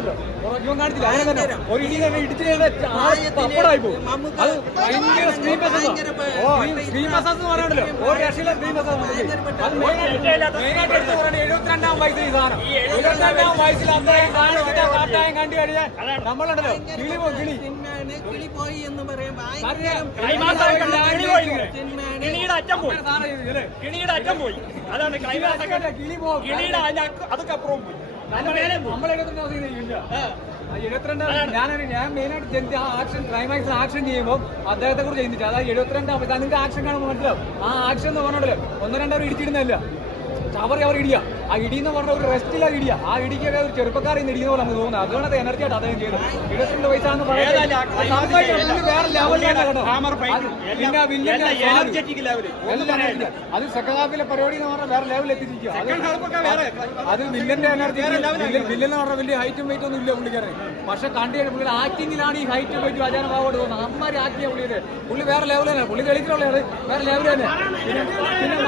പറഞ്ഞുണ്ടല്ലോ ഇവൻ കാണിച്ചില്ല അങ്ങനെ തന്നെ ഒരു ഇടി തന്നെ ഇടിച്ചു പപ്പടായി പോകും. അത് ഭയങ്കര സ്ക്രീൻ മസാസ് എന്ന് പറയണ്ടല്ലോ ഒരു രക്ഷയില്ല സ്ക്രീൻ മസാസ്. അത് മെയിനായിട്ട് എടുത്ത് പറയണത് 72-ാം വയസ്സിൽ ഈ സാധനം 72-ാം വയസ്സിൽ അത്രയും കാട്ടായം കണ്ടു കഴിഞ്ഞാൽ നമ്മളുണ്ടല്ലോ കിളി പോയി എന്ന് പറയുമ്പോ കിളിയുടെ അറ്റം പോയി. അതാണ് അതൊക്കെ അപ്പുറവും പോയി. ഞാൻ മെയിനായിട്ട് ആക്ഷൻ ക്ലൈമാക്സ് ആക്ഷൻ ചെയ്യുമ്പോൾ അദ്ദേഹത്തെ കുറിച്ച് ചെയ്തിട്ട് അതായത് 72 നിങ്ങൾക്ക് ആക്ഷൻ കാണുമ്പോൾ മനസ്സിലാവും. ആ ആക്ഷൻ എന്ന് പറഞ്ഞിട്ട് 1-2 ഇടിച്ചിടുന്നില്ല അവർ ഇടിയ ആ ഇടി എന്ന് പറഞ്ഞ ഒരു റെസ്റ്റില്ല ഇടിയ ആ ഇടിക്കൊക്കെ ഒരു ചെറുപ്പക്കാരിൽ നിന്ന് ഇടിയെന്ന് പോലെ നമുക്ക് തോന്നുന്നത്. അതുകൊണ്ട് എനർജി ആയിട്ട് അദ്ദേഹം ചെയ്തത് 72 വയസ്സാന്ന് പറയുന്നത് വേറെ ലെവലിലാണ് കേട്ടോ. അത് സെക്കൻഡ് ഹാഫിലെ പരിപാടി എന്ന് പറഞ്ഞാൽ വേറെ ലെവലിൽ എത്തിച്ചിരിക്കുക. അത് വില്ലന്റെ എനർജി വില്ലെന്ന് പറഞ്ഞാൽ വലിയ ഹൈറ്റും വെയിറ്റും ഒന്നും ഇല്ല പുള്ളിക്കാരൻ. പക്ഷെ കണ്ടുകഴിഞ്ഞാൽ പുള്ളിയുടെ ആക്ടിങ്ങിലാണ് ഈ ഹൈറ്റും വെയിറ്റും അജാനഭാവോട് തോന്നുന്നത്. അമ്മമാര് ആക്ടിയാണ് പുള്ളി വേറെ ലെവൽ തന്നെ. പുള്ളി കളിച്ചിട്ടുള്ളതാണ് വേറെ ലെവൽ തന്നെ. പിന്നെ